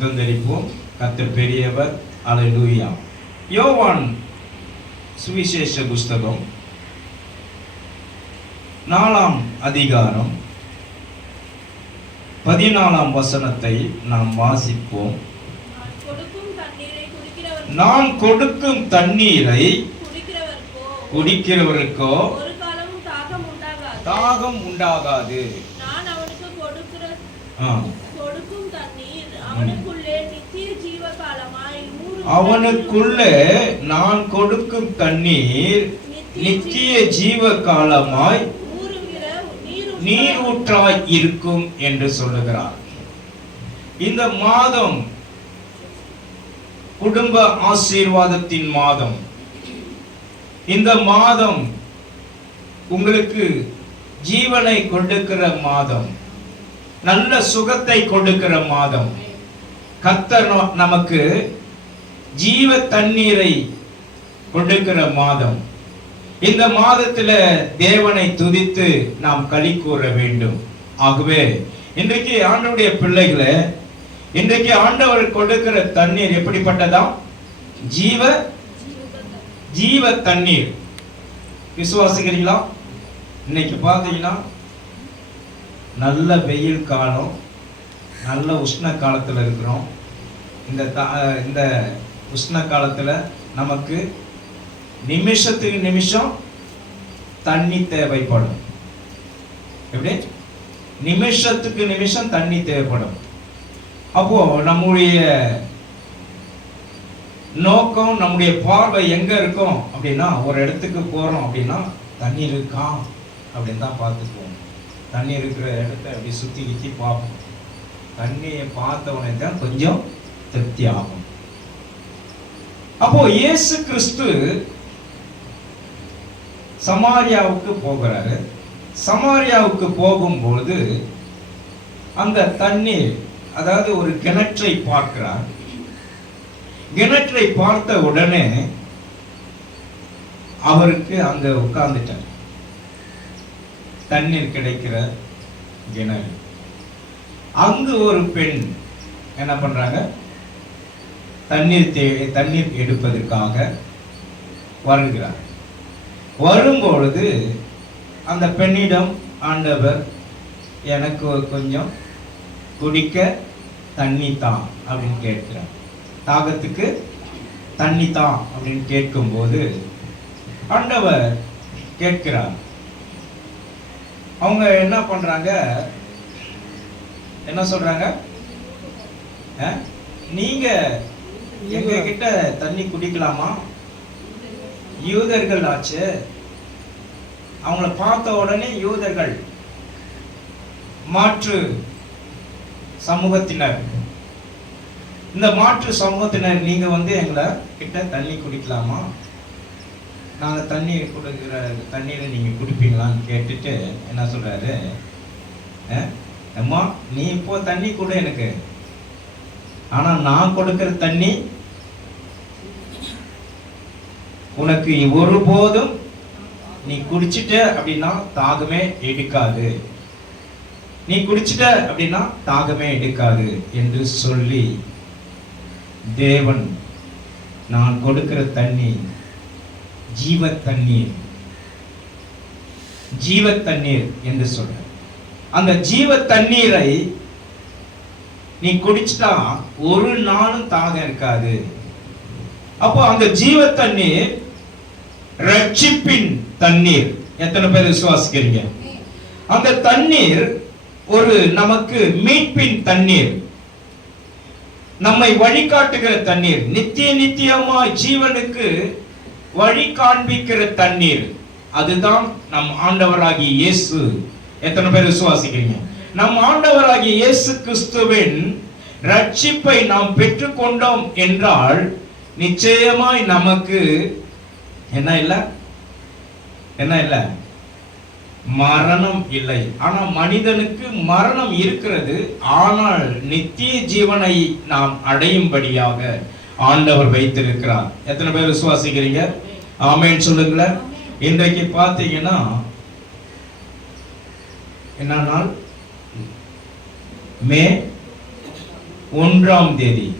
சுதந்திரிப்போம் கர்த்தர் பெரியவர். அல்லேலூயா யோவான் சுவிசேஷ புஸ்தகம். நாலாம் அதிகாரம். பதினாலாம் வசனத்தை நாம் வாசிப்போம். நான் கொடுக்கும் தண்ணீரை குடிக்கிறவர்க்கோ தாகம் உண்டாகாது. நான் அவனுக்கு கொடுக்கிற ஆ. கொடுக்கும் தண்ணீர் அவனுக்குள்ளே நித்திய ஜீவ காலமாய் நூறு அவனுக்குள்ளே நான் கொடுக்கும் தண்ணீர் நித்திய ஜீவ காலமாய் நீர் ஊற்றாய் இருக்கும் என்று சொல்லுகிறார். இந்த மாதம் குடும்ப ஆசீர்வாதத்தின் மாதம். இந்த மாதம் உங்களுக்கு ஜீவனை கொடுக்கிற மாதம். நல்ல சுகத்தை கொடுக்கிற மாதம். கர்த்தர் ந- நமக்கு ஜீவ தண்ணீரை கொடுக்கிற மாதம். இந்த மாதத்துல தேவனை துதித்து நாம் களி கூற வேண்டும். ஆகவே இன்றைக்கு ஆண்டவுடைய பிள்ளைகளை இன்றைக்கு ஆண்டவர் கொடுக்கிற தண்ணீர் எப்படிப்பட்டதா? ஜீவ ஜீவ தண்ணீர். விசுவாசிக்கிறீங்களா? இன்னைக்கு பார்த்தீங்கன்னா நல்ல வெயில் காலம் நல்ல உஷ்ண காலத்தில் இருக்கிறோம். இந்த த- இந்த உஷ்ண காலத்தில் நமக்கு நிமிஷத்துக்கு நிமிஷம் தண்ணி தேவைப்படும். எப்படி? நிமிஷத்துக்கு நிமிஷம் தண்ணி தேவைப்படும். அப்போ நம்முடைய நோக்கம் நம்முடைய பார்வை எங்க இருக்கும் அப்படின்னா ஒரு இடத்துக்கு போறோம் அப்படின்னா தண்ணி இருக்கா அப்படின்னு தான் பார்த்துக்குவோம். தண்ணி இருக்கிற இடத்த அப்படி சுற்றி கித்தி பார்ப்போம். தண்ணியை பார்த்த உடனே தான் கொஞ்சம் திருப்தி ஆகும். அப்போ இயேசு கிறிஸ்து சமாரியாவுக்கு போகிறாரு. சமாரியாவுக்கு போகும்பொழுது அந்த தண்ணீர் அதாவது ஒரு கிணற்றை பார்க்கிறார். கிணற்றை பார்த்த உடனே அவருக்கு அங்க உட்கார்ந்துட்டார். தண்ணீர் கிடைக்கிற கிணறு. அங்கு ஒரு பெண் என்ன பண்றாங்க? தண்ணீர் தே தண்ணீர் எடுப்பதற்காக வருகிறார். வரும்பொழுது அந்த பெண்ணிடம் ஆண்டவர் எனக்கு கொஞ்சம் குடிக்க தண்ணி தான் அப்படின்னு கேட்கிறார். தாகத்துக்கு தண்ணி தான் அப்படின்னு கேட்கும்போது ஆண்டவர் கேட்கிறார். அவங்க என்ன பண்ணுறாங்க என்ன சொல்கிறாங்க நீங்கள் எங்க கிட்ட தண்ணி குடிக்கலாமா? யூதர்கள் ஆச்சு. அவங்கள பார்த்த உடனே யூதர்கள் மாற்று சமூகத்தினர். இந்த மாற்று சமூகத்தினர் நீங்க வந்து எங்களை கிட்ட தண்ணி குடிக்கலாமா? நாங்கள் தண்ணி கொடுக்குற தண்ணியில் நீங்க குடிப்பீங்களான்னு கேட்டுட்டு என்ன சொல்றாரு? அம்மா நீ இப்போ தண்ணி கொடு எனக்கு. ஆனா நான் கொடுக்கிற தண்ணி உனக்கு ஒருபோதும் நீ குடிச்சிட்ட அப்படின்னா தாகமே எடுக்காது. நீ குடிச்சிட்ட அப்படின்னா தாகமே எடுக்காது என்று சொல்லி தேவன் நான் கொடுக்கிற தண்ணி ஜீவ தண்ணீர். ஜீவ தண்ணீர் என்று சொல்ற அந்த ஜீவ தண்ணீரை நீ குடிச்சிட்டா ஒரு நாளும் தாகம் இருக்காது. அப்போ அந்த ஜீவ தண்ணீர் ரட்சிப்பின் தண்ணீர். எத்தனை பேர் விசுவாசிக்கிறீங்க? அந்த தண்ணீர் ஒரு நமக்கு மீட்பின் தண்ணீர். நம்மை வழிகாட்டுகிற தண்ணீர். நித்திய நித்தியமாய் ஜீவனுக்கு வழி காண்பிக்கிற தண்ணீர். அதுதான் நம் ஆண்டவராகிய இயேசு. எத்தனை பேர் விசுவாசிக்கிறீங்க? நம் ஆண்டவராகிய இயேசு கிறிஸ்துவின் ரட்சிப்பை நாம் பெற்றுக்கொண்டோம் என்றால் நிச்சயமாய் நமக்கு என்ன இல்லை? என்ன இல்லை? மரணம் இல்லை. ஆனால் மனிதனுக்கு மரணம் இருக்கிறது. ஆனால் நித்திய ஜீவனை நாம் அடையும்படியாக ஆண்டவர் வைத்திருக்கிறார். எத்தனை பேர் விசுவாசிக்கிறீங்க? ஆமேன்னு சொல்லுங்களேன். இன்றைக்கு பார்த்தீங்கன்னா என்ன நாள்? மே ஒன்றாம் தேதி.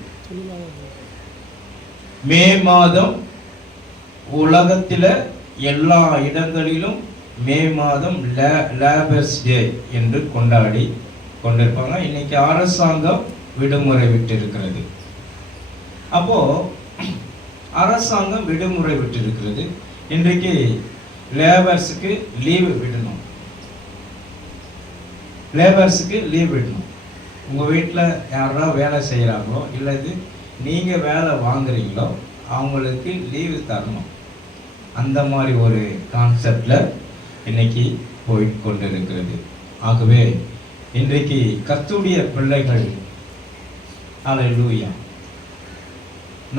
மே மாதம் உலகத்தில் எல்லா இடங்களிலும் மே மாதம் லேபர்ஸ் டே என்று கொண்டாடி கொண்டிருப்பாங்க. இன்னைக்கு அரசாங்கம் விடுமுறை விட்டிருக்கிறது. அப்போ அரசாங்கம் விடுமுறை விட்டிருக்கிறது. இன்றைக்கு லேபர்ஸுக்கு லீவு விடணும். லேபர்ஸுக்கு லீவ் விடணும். உங்கள் வீட்டில் யாரா வேலை செய்கிறாங்களோ இல்லது நீங்கள் வேலை வாங்குறீங்களோ அவங்களுக்கு லீவு தரணும். அந்த மாதிரி ஒரு கான்செப்டில் இன்னைக்கு போயிட்டு கொண்டு இருக்கிறது ஆகவே இன்றைக்கு கத்துடைய பிள்ளைகள் அல்லேலூயா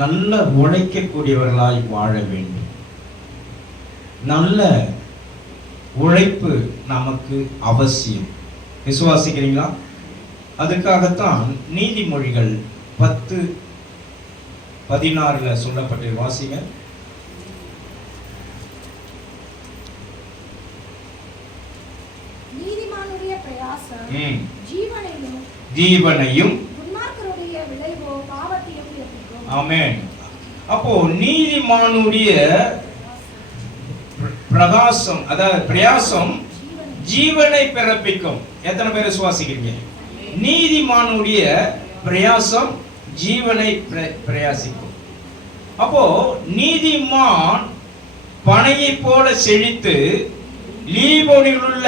நல்ல உழைக்கக்கூடியவர்களாய் வாழ வேண்டும். நல்ல உழைப்பு நமக்கு அவசியம். விசுவாசிக்கிறீங்களா? அதுக்காகத்தான் நீதிமொழிகள் பத்து பதினாறுல சொல்லப்பட்டு வாசிங்க. ஜீவனையும் ஆமென். அப்போ நீதிமானுடைய பிர- பிரகாசம் அதாவது பிரயாசம் ஜீவனை பிறப்பிக்கும். எத்தனை பேர் விசுவாசிக்கிறீங்க நீதிமானுடைய பிரயாசம் ஜீவனை பிர- பிரயாசிக்கும். அப்போ நீதிமான் பனையை போல செழித்து லீபோனில் உள்ள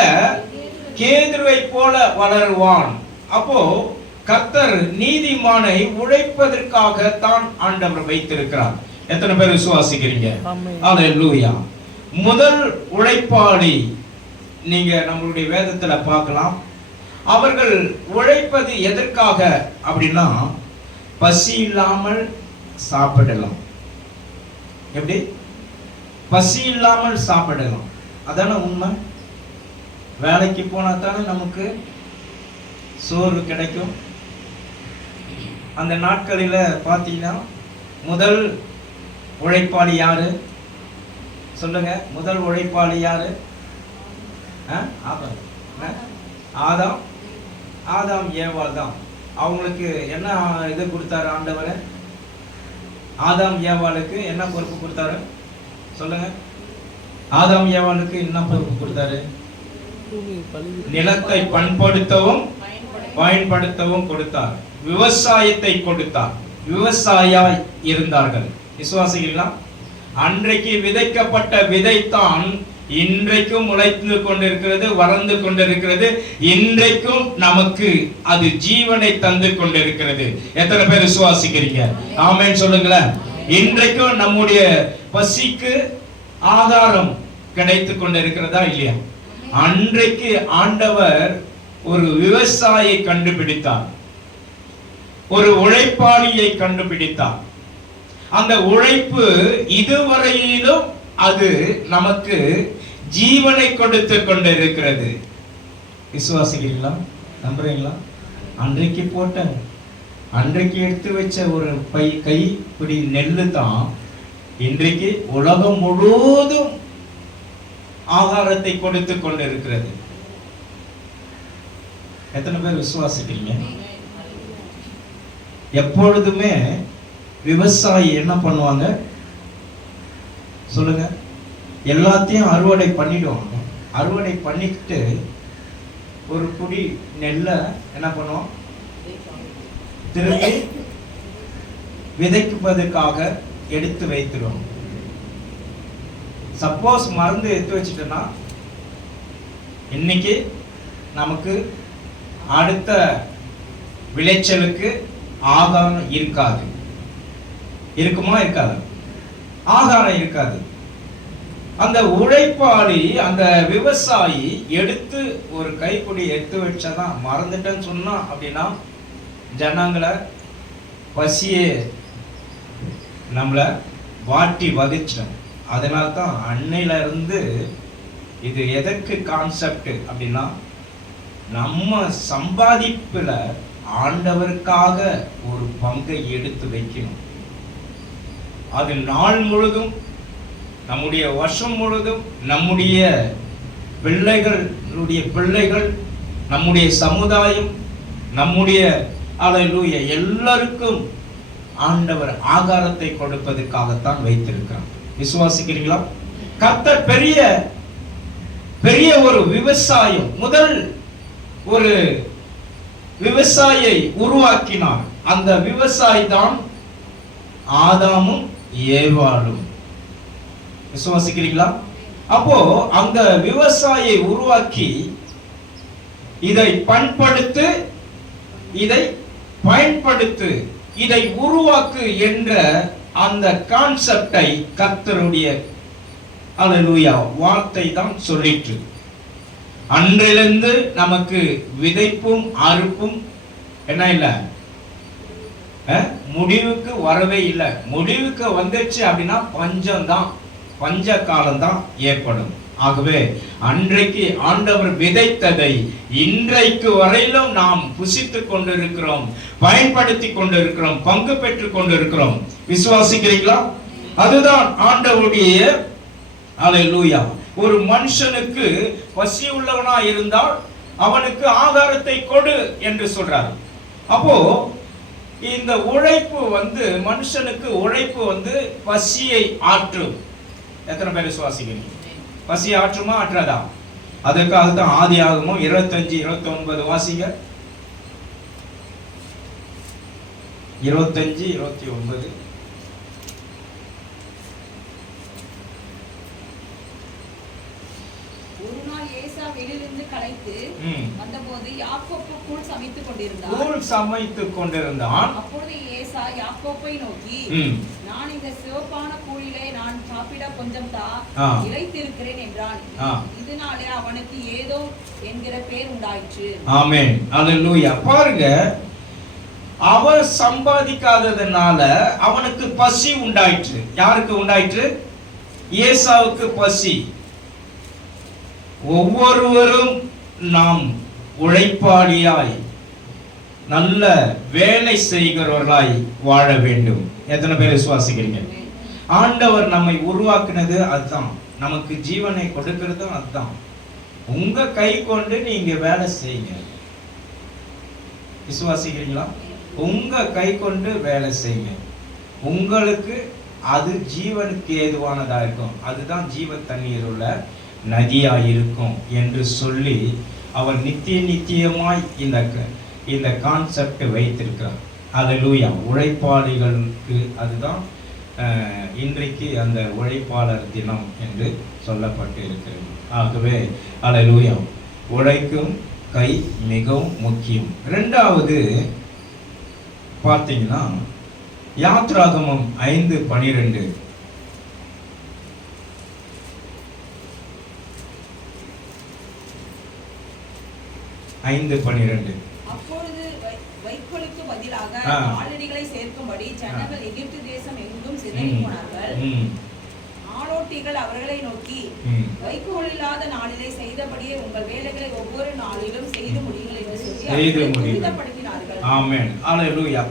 கேதுருவை போல வளருவான். அப்போ கர்த்தர் நீதிமானை உழைப்பதற்காக தான் ஆண்டவர் வைத்திருக்கிறார். எத்தனை பேர் விசுவாசிக்கிறீங்க? அல்லேலூயா முதல் உழைப்பாளி நீங்க நம்மளுடைய வேதத்துல பார்க்கலாம். அவர்கள் உழைப்பது எதற்காக அப்படின்னா பசி இல்லாமல் சாப்பிடலாம். எப்படி? பசி இல்லாமல் சாப்பிடலாம். அதானே உண்மை? வேலைக்கு போனா தானே நமக்கு சோறு கிடைக்கும். அந்த நாட்களில் பார்த்தீங்கன்னா முதல் உழைப்பாளி யாரு? சொல்லுங்க முதல் உழைப்பாளி யாரு? ஆ? ஆதாம் ஆ? ஆதாம். ஆதாம் ஏவாள் தான். அவங்களுக்கு என்ன இது கொடுத்தாரு ஆண்டவர்? ஆதாம் ஏவாளுக்கு என்ன பொறுப்பு கொடுத்தாரு? சொல்லுங்க. ஆதாம் ஏவாளுக்கு என்ன பொறுப்பு கொடுத்தாரு? நிலத்தை பண்படுத்தவும் பயன்படுத்தவும் கொடுத்தார். விவசாயத்தை கொடுத்தார். விவசாயா இருந்தார்கள். விசுவாசிகளா? அன்றைக்கு விதைக்கப்பட்ட விதைத்தான் இன்றைக்கும் உழைத்து கொண்டிருக்கிறது வளர்ந்து கொண்டிருக்கிறது. இன்றைக்கும் நமக்கு அது ஜீவனை தந்து கொண்டிருக்கிறது. எத்தனை பேர் விசுவாசிக்கிறீங்க? ஆமேன்னு சொல்லுங்களேன். இன்றைக்கும் நம்முடைய பசிக்கு ஆதாரம் கிடைத்து கொண்டிருக்கிறதா இல்லையா? அன்றைக்கு ஆண்டவர் ஒரு விவசாயியை கண்டுபிடித்தார். ஒரு உழைப்பாளியை கண்டுபிடித்தார். அந்த உழைப்பு இதுவரையிலும் அது நமக்கு ஜீவனை கொடுத்து கொண்டு இருக்கிறது விசுவாசிக்கிறீங்களா நம்புறீங்களா? அன்றைக்கு போட்ட அன்றைக்கு எடுத்து வச்ச ஒரு பை கை இப்படி நெல்லு தான் இன்றைக்கு உலகம் முழுவதும் ஆகாரத்தை கொடுத்து கொண்டு இருக்கிறது எத்தனை பேர் விசுவாசிக்கிறீங்க? எப்பொழுதுமே விவசாயி என்ன பண்ணுவாங்க? சொல்லுங்க. எல்லாத்தையும் அறுவடை பண்ணிடுவாங்க. அறுவடை பண்ணிக்கிட்டு ஒரு குடி நெல்லை என்ன பண்ணுவோம்? திரும்பி விதைக்குவதற்காக எடுத்து வைத்துடும் சப்போஸ் மருந்து எடுத்து வச்சுட்டோன்னா இன்னைக்கு நமக்கு அடுத்த விளைச்சலுக்கு ஆதாரம் இருக்காது. இருக்குமா இருக்காது? ஆதாரம் இருக்காது. அந்த உழைப்பாளி அந்த விவசாயி எடுத்து ஒரு கைப்பிடி எடுத்து வச்சாதான் மறந்துட்டேன்னு சொன்னா அப்படின்னா ஜனங்களை பசியே நம்மளை வாட்டி வகிச்சிடும் அதனால தான் அன்னையில இருந்து இது எதற்கு கான்செப்ட் அப்படின்னா நம்ம சம்பாதிப்புல ஆண்டவருக்காக ஒரு பங்கை எடுத்து வைக்கணும். அது நாள் முழுதும் நம்முடைய வருஷம் முழுதும் நம்முடைய பிள்ளைகளுடைய பிள்ளைகள் நம்முடைய சமுதாயம் நம்முடைய அல்லேலூயா எல்லாருக்கும் ஆண்டவர் ஆகாரத்தை கொடுப்பதற்காகத்தான் வைத்திருக்கிறார். விசுவாசிக்கிறீங்களா? கத்த பெரிய பெரிய ஒரு விவசாயம் முதல் ஒரு விவசாயியை உருவாக்கினார். அந்த விவசாயி தான் ஆதாமும் ஏவாளும். விசுவாசிக்கிறீங்களா அப்போ அந்த விவசாயியை உருவாக்கி இதை பண்படுத்து இதை பயன்படுத்து இதை உருவாக்கு என்ற அந்த கான்செப்டை கத்தருடைய அலலூயா வார்த்தை தான் சொல்லிட்டு அன்றிலிருந்து நமக்கு விதைப்பும் அறுப்பும் என்ன இல்ல? அஹ், முடிவுக்கு வரவே இல்லை. முடிவுக்கு வந்துச்சு அப்படின்னா பஞ்சம் தான் பஞ்ச காலம்தான் ஏற்படும். ஆகவே அன்றைக்கு ஆண்டவர் விதைத்ததை இன்றைக்கு வரையிலும் நாம் புசித்து கொண்டிருக்கிறோம் பயன்படுத்தி கொண்டிருக்கிறோம் பங்கு பெற்றுக் கொண்டிருக்கிறோம். விசுவாசிக்கிறீங்களா அதுதான் ஆண்டவருடைய அல்லேலூயா ஒரு மனுஷனுக்கு பசி உள்ளவனா இருந்தால் அவனுக்கு ஆதாரத்தை கொடு என்று சொல்றார். அப்போ இந்த உழைப்பு வந்து மனுஷனுக்கு உழைப்பு வந்து பசியை ஆற்றும். எத்தனை பேர் விசுவாசிக்கிறீங்க? பசி ஆற்றுமா ஆற்றாதா? அதுக்காக தான் ஆதி ஆகமும் இருபத்தஞ்சு இருபத்தி ஒன்பது வாசிங்க. இருபத்தஞ்சு இருபத்தி ஒன்பது ஒரு நாள் ஏசா ம். வந்தபோது யாக்கோப்பு கூழ் சமைத்துக் கொண்டிருந்தான். கூழ் சமைத்துக் கொண்டிருந்தான். அப்பொழுது ஏசா யாக்கோப்பை நோக்கி. நான் இந்த சிவப்பான கூழிலே நான் சாப்பிட கொஞ்சம் தா ஆ. இளைத்திருக்கிறேன் என்றான். இதனாலே அவனுக்கு ஏதோ என்கிற பேர் உண்டாயிற்று. ஆமென். அல்லேலூயா பாருங்க அவன் சம்பாதிக்காததுனால அவனுக்கு பசி உண்டாயிற்று. யாருக்கு உண்டாயிற்று? ஏசாவுக்கு பசி. ஒவ்வொருவரும் நாம் உழைப்பாளியாய் நல்ல வேலை செய்கிறவர்களாய் வாழ வேண்டும். எத்தனை பேர் விசுவாசிக்கிறீங்க? ஆண்டவர் நம்மை உருவாக்குனது அதுதான். நமக்கு ஜீவனை கொடுக்கிறதும் அதுதான். உங்க கை கொண்டு நீங்க வேலை செய்யுங்க. விசுவாசிக்கிறீங்களா? உங்க கை கொண்டு வேலை செய்யுங்க. உங்களுக்கு அது ஜீவனுக்கு ஏதுவானதா இருக்கும். அதுதான் ஜீவ தண்ணீர் உள்ள நதியாயிருக்கும் என்று சொல்லி அவர் நித்திய நித்தியமாய் இந்த க- இந்த கான்செப்டை வைத்திருக்கிறார் அல்லேலூயா உழைப்பாளிகளுக்கு அதுதான் இன்றைக்கு அந்த உழைப்பாளர் தினம் என்று சொல்லப்பட்டு இருக்கிறது ஆகவே அலலூயா உழைக்கும் கை மிகவும் முக்கியம். ரெண்டாவது பார்த்தீங்கன்னா யாத்ராகமம் ஐந்து பனிரெண்டு. ஐந்து பனிரெண்டு. அப்பொழுது வைக்கோலுக்கு பதிலாக. காலடிகளை சேர்க்கும்படி ஜனங்கள் எகிப்து தேசம் எங்கும் சிதறி போனார்கள். ம், ஆளோட்டிகள் அவர்களை நோக்கி. வைக்கோல் இல்லாத நாளிலே செய்தபடியே உங்கள் வேலைகளை ஒவ்வொரு நாளிலும் செய்து முடியுங்கள் என்று சொல்லி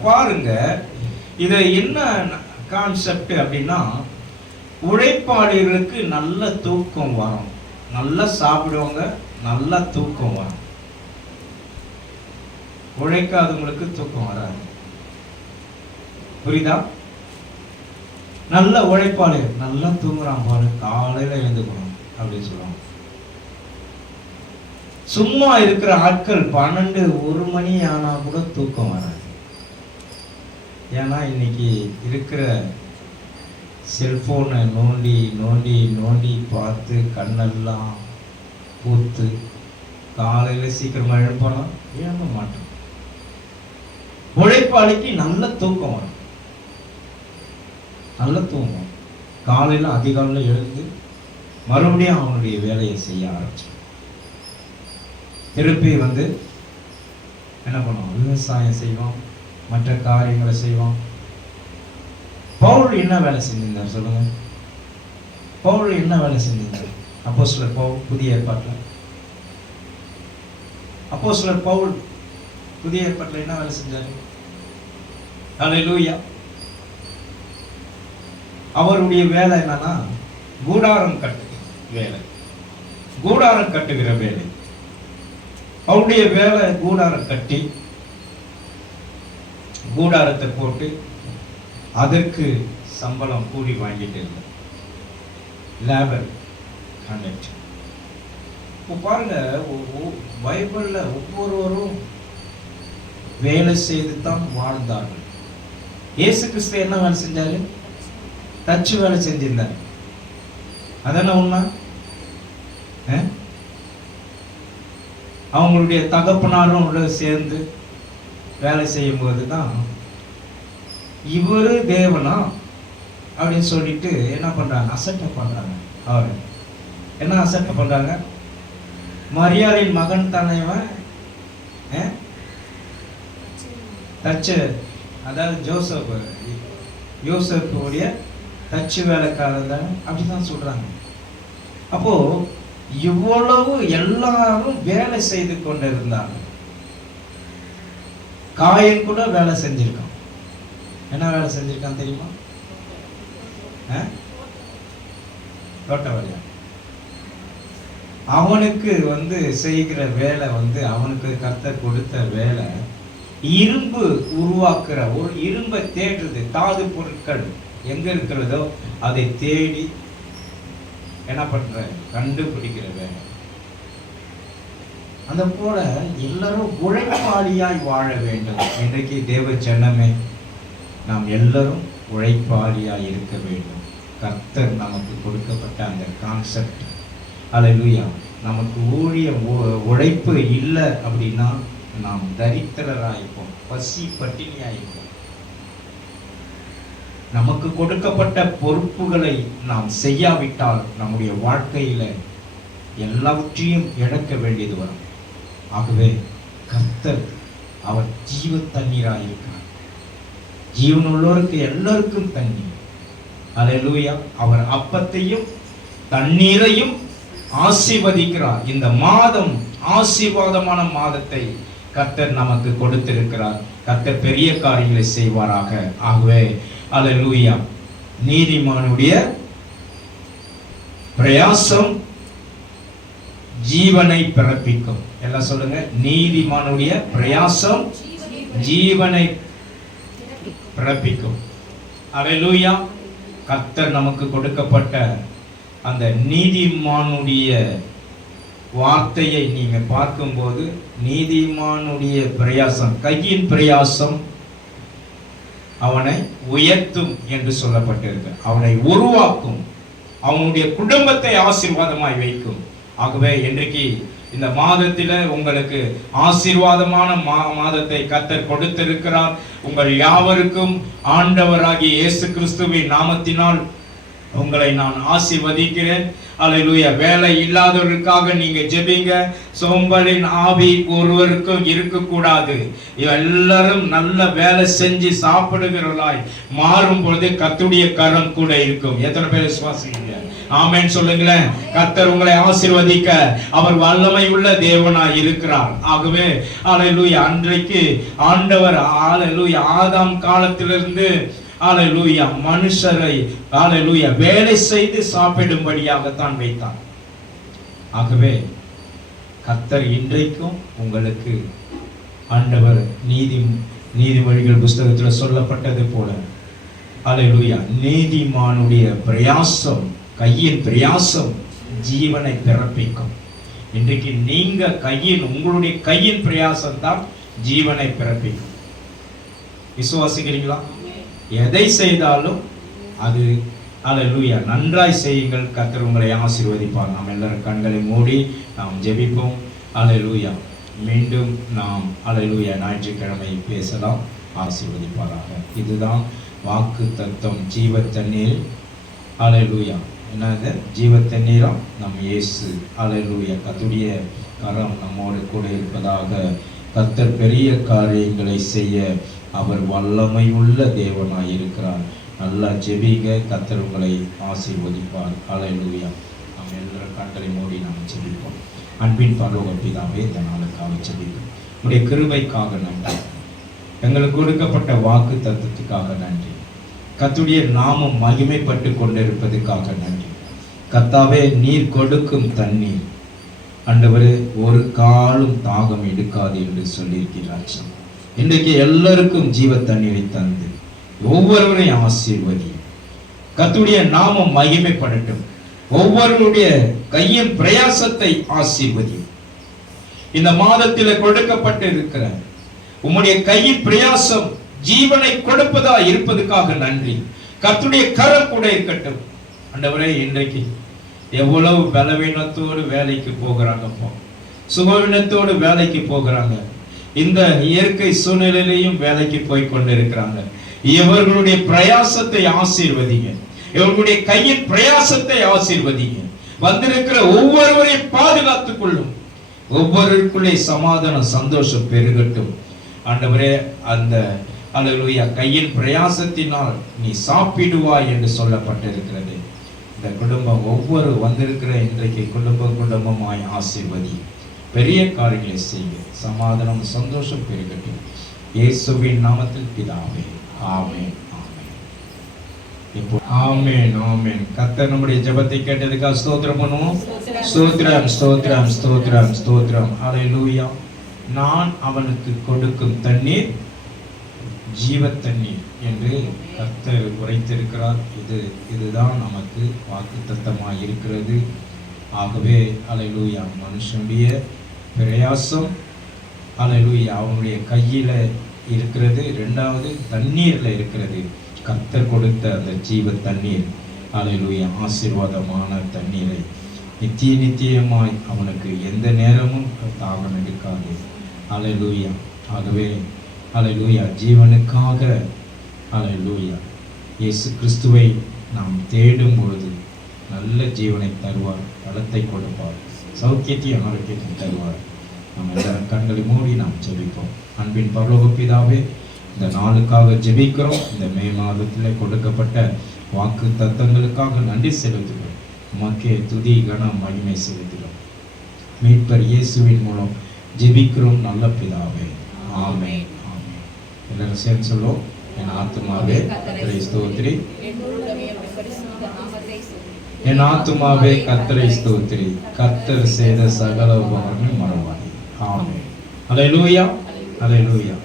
பாருங்க இது என்ன கான்செப்ட் அப்படின்னா உழைப்பாளிகளுக்கு நல்ல தூக்கம் வரும். நல்லா சாப்பிடுவாங்க நல்லா தூக்கம் வரும். உழைக்காதவங்களுக்கு தூக்கம் வராது. புரியுதா? நல்ல உழைப்பாளு நல்லா தூங்குறான் பாரு காலையில எழுந்துக்கணும் அப்படின்னு சொல்லுவாங்க. சும்மா இருக்கிற ஆட்கள் பன்னெண்டு ஒரு மணி ஆனா கூட தூக்கம் வராது. ஏன்னா இன்னைக்கு இருக்கிற செல்போனை நோண்டி நோண்டி நோண்டி பார்த்து கண்ணெல்லாம் பூத்து காலையில சீக்கிரமா எழுப்பலாம். எழும்ப மாட்டோம்? உழைப்பாளிக்கு நல்ல தூக்கம் வரும். நல்ல தூக்கம். காலையில அதிகாலையில் எழுந்து மறுபடியும் அவனுடைய வேலையை செய்ய ஆரம்பிச்சான் திருப்பி வந்து என்ன பண்ணுவான் விவசாயம் செய்வோம் மற்ற காரியங்களை செய்வோம். பவுல் என்ன வேலை செஞ்சிருந்தார் சொல்லுங்க? பவுல் என்ன வேலை செஞ்சிருந்தார்? அப்போ சில பவுல் புதிய ஏற்பாட்டில். அப்போ சில பவுல் புதிய ஏற்பாட்டில் என்ன வேலை செஞ்சாரு? லூயா அவருடைய வேலை என்னன்னா கூடாரம் கட்டு வேலை. கூடாரம் கட்டுகிற வேலை. அவருடைய வேலை கூடாரம் கட்டி கூடாரத்தை போட்டு அதற்கு சம்பளம் கூடி வாங்கிட்டு இருந்தேன் லேபர் கான்ட்ராக்ட் இப்போ பாருங்க பைபிளில் பைபிள்ல ஒவ்வொருவரும் வேலை செய்து தான் வாழ்ந்தார்கள். இயேசு கிறிஸ்து என்ன வேலை செஞ்சாரு? தச்சு வேலை செஞ்சிருந்தார். அதென்ன உண்மை? ஆ? அவங்களுடைய தகப்பனாரும் உள்ள சேர்ந்து வேலை செய்யும் போது தான் இவரு தேவனா அப்படின்னு சொல்லிட்டு என்ன பண்றாங்க? அசட்டை பண்றாங்க அவர். என்ன அசட்டை பண்றாங்க? மரியாதையின் மகன் தானேவன் ஆ? தச்சு அதாவது ஜோசப் யோசப்புடைய தச்சு வேலைக்காரன் தானே? அப்படிதான் சொல்றாங்க. அப்போ இவ்வளவு எல்லாரும் வேலை செய்து கொண்டிருந்தாங்க. காயன் கூட வேலை செஞ்சிருக்கான். என்ன வேலை செஞ்சிருக்கான் தெரியுமா? ஆ? தோட்ட வேலையா? அவனுக்கு வந்து செய்கிற வேலை வந்து அவனுக்கு கர்த்தர் கொடுத்த வேலை இரும்பு உருவாக்குற ஒரு இரும்பை தேடுறது தாது பொருட்கள் எங்க இருக்கிறதோ அதை தேடி என்ன பண்ற கண்டுபிடிக்கிற வேலை. அந்த போல எல்லாரும் உழைப்பாளியாய் வாழ வேண்டும். இன்றைக்கு தேவ சென்னமே நாம் எல்லாரும் உழைப்பாளியாய் இருக்க வேண்டும். கர்த்தர் நமக்கு கொடுக்கப்பட்ட அந்த கான்செப்ட் அல்லேலூயா நமக்கு ஊழிய உழைப்பு இல்லை அப்படின்னா நாம் தரித்திரராயிருப்போம் பசி பட்டினியாயிருப்போம் நமக்கு கொடுக்கப்பட்ட பொறுப்புகளை நாம் செய்யாவிட்டால் நம்முடைய வாழ்க்கையில எல்லாவற்றையும் இழக்க வேண்டியது வரும். ஆகவே கர்த்தர் அவர் ஜீவ தண்ணீராயிருக்கிறார் ஜீவனுள்ளோருக்கு எல்லோருக்கும் தண்ணீர். அலையலூயா அவர் அப்பத்தையும் தண்ணீரையும் ஆசீர்வதிக்கிறார். இந்த மாதம் ஆசீர்வாதமான மாதத்தை கர்த்தர் நமக்கு கொடுத்திருக்கிறார். கர்த்தர் பெரிய காரியங்களை செய்வாராக. ஆகவே அல்லேலூயா நீதிமானுடைய பிரயாசம் ஜீவனை பிறப்பிக்கும். எல்லாம் சொல்லுங்க. நீதிமானுடைய பிரயாசம் ஜீவனை பிறப்பிக்கும். அல்லேலூயா கர்த்தர் நமக்கு கொடுக்கப்பட்ட அந்த நீதிமானுடைய வார்த்தையை நீங்கள் பார்க்கும்போது நீதிமானுடைய பிரயாசம் கையின் பிரயாசம் அவனை உயர்த்தும் என்று சொல்லப்பட்டிருக்கு. அவனை உருவாக்கும் அவனுடைய குடும்பத்தை ஆசீர்வாதமாய் வைக்கும். ஆகவே இன்றைக்கு இந்த மாதத்தில் உங்களுக்கு ஆசீர்வாதமான மா மாதத்தை கத்தர் கொடுத்திருக்கிறார். உங்கள் யாவருக்கும் ஆண்டவராகிய இயேசு கிறிஸ்துவின் நாமத்தினால் உங்களை நான் ஆசிர்வதிக்கிறேன். அலையிலுய வேலை இல்லாதவர்களுக்காக நீங்க ஜெபிங்க. சோம்பலின் ஆவி ஒருவருக்கும் இருக்கக்கூடாது. எல்லாரும் நல்ல வேலை செஞ்சு சாப்பிடுகிறவர்களாய் மாறும் பொழுது கத்துடைய கரம் கூட இருக்கும். எத்தனை பேர் விசுவாசிக்கிறீங்க ஆமென். சொல்லுங்களேன். கத்தர் உங்களை ஆசீர்வதிக்க அவர் வல்லமை உள்ள தேவனாய் இருக்கிறார். ஆகவே அலையிலுய அன்றைக்கு ஆண்டவர் அல்லேலூயா ஆதாம் காலத்திலிருந்து ஆலையூயா மனுஷரை ஆலையூயா வேலை செய்து சாப்பிடும்படியாகத்தான் வைத்தான். ஆகவே கத்தர் இன்றைக்கும் உங்களுக்கு ஆண்டவர் நீதி நீதிமொழிகள் புஸ்தகத்தில் சொல்லப்பட்டது போல. அலையூயா நீதிமானுடைய பிரயாசம் கையின் பிரயாசம் ஜீவனை பிறப்பிக்கும். இன்றைக்கு நீங்க கையின் உங்களுடைய கையின் பிரயாசம் தான் ஜீவனை பிறப்பிக்கும். விசுவாசிக்கிறீங்களா? எதை செய்தாலும் அது அல்லேலூயா நன்றாய் செய்யுங்கள். கத்தர் உங்களை ஆசீர்வதிப்பார். நாம் எல்லாரும் கண்களை மூடி நாம் ஜெபிப்போம். அல்லேலூயா மீண்டும் நாம் அலலூயா ஞாயிற்றுக்கிழமை பேசலாம். ஆசீர்வதிப்பாராக. இதுதான் வாக்கு தத்துவம் ஜீவ தண்ணீர் அல்லேலூயா என்னது? ஜீவ தண்ணீரம் நம் இயேசு. அலையலூயா கத்துடைய கரம் நம்மோடு கூட இருப்பதாக கர்த்தர் பெரிய காரியங்களை செய்ய அவர் வல்லமை உள்ள தேவனாய் இருக்கிறார். நல்லா ஜெபிங்க கத்தர் உங்களை ஆசீர்வதிப்பார். அலையலூயா நாம் எல்லாரும் கண்களை மூடி நாம் ஜெபிப்போம். அன்பின் பரலோக பிதாவே இந்த நாளுக்காக ஜெபிப்போம். உடைய கிருபைக்காக நன்றி. எங்களுக்கு கொடுக்கப்பட்ட வாக்கு தத்துவத்துக்காக நன்றி. கத்துடைய நாமம் மகிமைப்பட்டு கொண்டிருப்பதற்காக நன்றி. கத்தாவே நீர் கொடுக்கும் தண்ணீர். ஆண்டவரே ஒரு காலும் தாகம் எடுக்காது என்று சொல்லியிருக்கிறார். இன்றைக்கு எல்லாருக்கும் ஜீவ தண்ணீரை தந்து ஒவ்வொருவரையும் ஆசீர்வதி கத்துடைய நாமம் மகிமைப்படட்டும். ஒவ்வொருவருடைய கையின் பிரயாசத்தை ஆசீர்வதி இந்த மாதத்தில் கொடுக்கப்பட்டு இருக்கிற உம்முடைய கையின் பிரயாசம் ஜீவனை கொடுப்பதா இருப்பதுக்காக நன்றி. கத்துடைய கரம் கூட இருக்கட்டும். அண்டவரே இன்றைக்கு எவ்வளவு பலவீனத்தோடு வேலைக்கு போகிறாங்கப்பா. சுகவீனத்தோடு வேலைக்கு போகிறாங்க. இந்த இயற்கை சூழ்நிலையிலையும் வேலைக்கு போய் கொண்டிருக்கிறாங்க. இவர்களுடைய பிரயாசத்தை ஆசீர்வதிங்க. இவர்களுடைய கையின் பிரயாசத்தை ஆசீர்வதிங்க. வந்திருக்கிற ஒவ்வொருவரையும் பாதுகாத்துக் கொள்ளும் ஒவ்வொருக்குள்ளே சமாதானம் சந்தோஷம் பெருகட்டும். ஆண்டவரே அந்த அல்லேலூயா கையின் பிரயாசத்தினால் நீ சாப்பிடுவாய் என்று சொல்லப்பட்டிருக்கிறது. இந்த குடும்பம் ஒவ்வொரு வந்திருக்கிற இன்றைக்கு குடும்பம் குடும்பமாய் ஆசீர்வதி. பெரிய காரியங்களை செய்ய சமாதானம் சந்தோஷம் பெருகட்டும். இயேசுவின் நாமத்தில் பிதாவே ஆமென் ஆமென். இப்போ ஆமென் ஆமென். கர்த்தர் நம்முடைய ஜெபத்தை கேட்டதுக்காக ஸ்தோத்திரம் பண்ணுவோம். ஸ்தோத்திரம். ஸ்தோத்திரம் ஸ்தோத்திரம் ஸ்தோத்திரம் ஹalleluya நான் அவனுக்கு கொடுக்கும் தண்ணீர் ஜீவ தண்ணீர் என்று கர்த்தர் உரைத்திருக்கிறார். இது இதுதான் நமக்கு வாக்குத்தத்தமாய் இருக்கிறது ஆகவே ஹalleluya மனுஷனுடைய பிரயாசம். ஹalleluya. அவனுடைய கையில் இருக்கிறது. ரெண்டாவது தண்ணீரில் இருக்கிறது. கத்தர் கொடுத்த அந்த ஜீவ தண்ணீர். ஹalleluya. ஆசீர்வாதமான தண்ணீரை. நித்திய நித்தியமாய் அவனுக்கு எந்த நேரமும் தாகம் எடுக்காது. ஹalleluya. ஆகவே ஹalleluya. ஜீவனுக்காக ஹalleluya. இயேசு கிறிஸ்துவை நாம் தேடும் பொழுது நல்ல ஜீவனை தருவார் பலத்தை கொடுப்பார். சௌக்கியத்தையும் ஆரோக்கியத்தையும் தருவார். நாம் எல்லாரும் கண்களை மூடி நாம் ஜெபிப்போம். அன்பின் பரலோக பிதாவே இந்த நாளுக்காக ஜெபிக்கிறோம். இந்த மே மாதத்தில் கொடுக்கப்பட்ட வாக்கு தத்தங்களுக்காக நன்றி செலுத்துகிறோம். உமக்கே துதி கனம் மகிமை செலுத்துகிறோம். மீட்பர் இயேசுவின் மூலம் ஜெபிக்கிறோம் நல்ல பிதாவே. ஆமே ஆமே எல்லாரும் சேர்ந்து சொல்லுவோம். என் ஆத்துமாவே கர்த்தரை ஸ்தோத்திரி என் உள்ளமே அவருடைய பரிசுத்த நாமத்தை சொல்லி என் ஆத்துமாவே கர்த்தரை ஸ்தோத்திரி. கர்த்தர் செய்த சகல உபகரணம் மறவாதி. ஆமென். அல்லேலூயா அல்லேலூயா